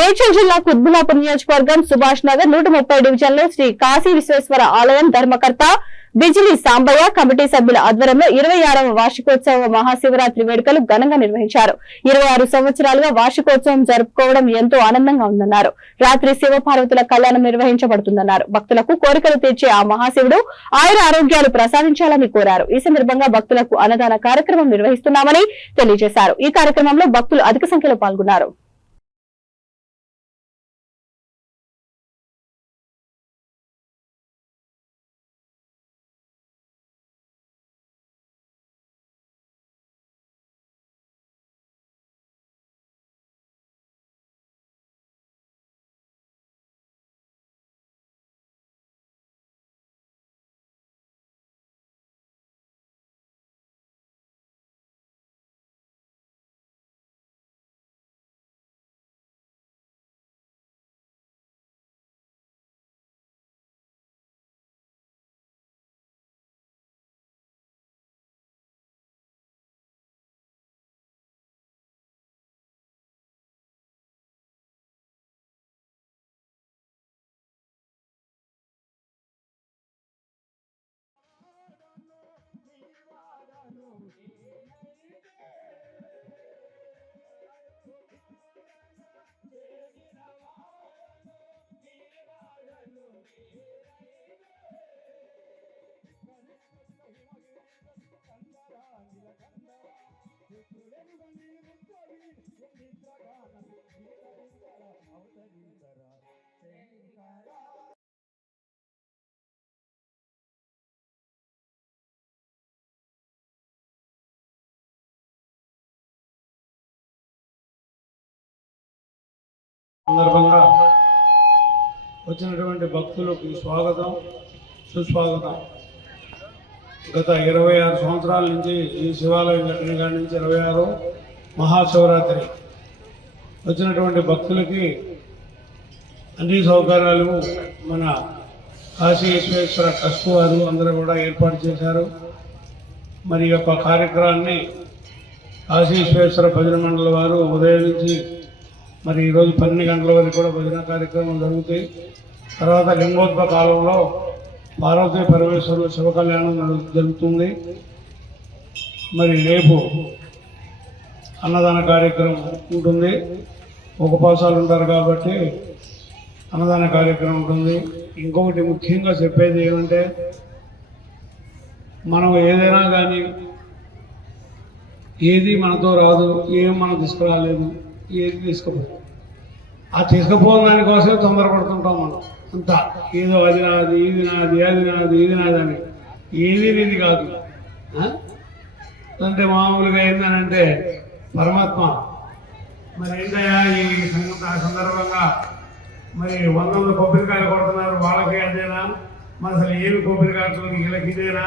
మేడ్చల్ జిల్లా కుత్బుల్లాపూర్ నియోజకవర్గం సుభాష్ నగర్ 130 డివిజన్ లో శ్రీ కాశీ విశ్వేశ్వర ఆలయం ధర్మకర్త బిజిలి సాంబయ్య కమిటీ సభ్యుల ఆధ్వర్యంలో 26వ వార్షికోత్సవ మహాశివరాత్రి వేడుకలు ఘనంగా నిర్వహించారు. 26 సంవత్సరాలుగా వార్షికోత్సవం జరుపుకోవడం ఎంతో ఆనందంగా ఉందన్నారు. రాత్రి శివపార్వతుల కళ్యాణం నిర్వహించబడుతుందన్నారు. భక్తులకు కోరికలు తీర్చే ఆ మహాశివుడు ఆయుర ఆరోగ్యాలు ప్రసాదించాలని కోరారు. ఈ సందర్భంగా భక్తులకు అన్నదాన కార్యక్రమం నిర్వహిస్తున్నామని తెలియజేశారు. ఈ కార్యక్రమంలో భక్తులు అధిక సంఖ్యలో పాల్గొన్నారు. సందర్భంగా వచ్చినటువంటి భక్తులకు స్వాగతం సుస్వాగతం. గత 26 సంవత్సరాల నుంచి ఈ శివాలయం కట్టిన కాడి నుంచి 26 మహాశివరాత్రి వచ్చినటువంటి భక్తులకి అన్ని సౌకర్యాలు మన కాశీ విశ్వేశ్వర ట్రస్ట్ వారు అందరూ కూడా ఏర్పాటు చేశారు. మరి ఈ యొక్క కార్యక్రమాన్ని కాశీ విశ్వేశ్వర భజన మండలి వారు ఉదయం నుంచి మరి ఈరోజు 12 గంటల వరకు కూడా భజన కార్యక్రమం జరుగుతాయి. తర్వాత లింగోద్భవ కాలంలో పార్వతీ పరమేశ్వరుల శివ కళ్యాణం జరుగుతుంది. మరి రేపు అన్నదాన కార్యక్రమం ఉంటుంది. ఉపవాసాలు ఉంటారు కాబట్టి అన్నదాన కార్యక్రమం ఉంటుంది. ఇంకొకటి ముఖ్యంగా చెప్పేది ఏమంటే, మనం ఏదైనా కానీ ఏది మనతో రాదు, ఏం మనం తీసుకురాలేదు, ఏది తీసుకుపోదు. ఆ తీసుకుపోయిన దానికోసమే తొందరపడుతుంటాం మనం అంతా. ఏదో అది నాది, ఇది నాది, అది నాది, ఇది నాదని. ఏది నీది కాదు. అంటే మామూలుగా ఏంటనంటే పరమాత్మ మరి ఏంటయ్యా ఈ సందర్భంగా మరి 100 కొబ్బరికాయలు కొడుతున్నారు, వాళ్ళకి అదేనా? మరి అసలు ఏమి కొబ్బరికాయలు వీళ్ళకి ఇదేనా?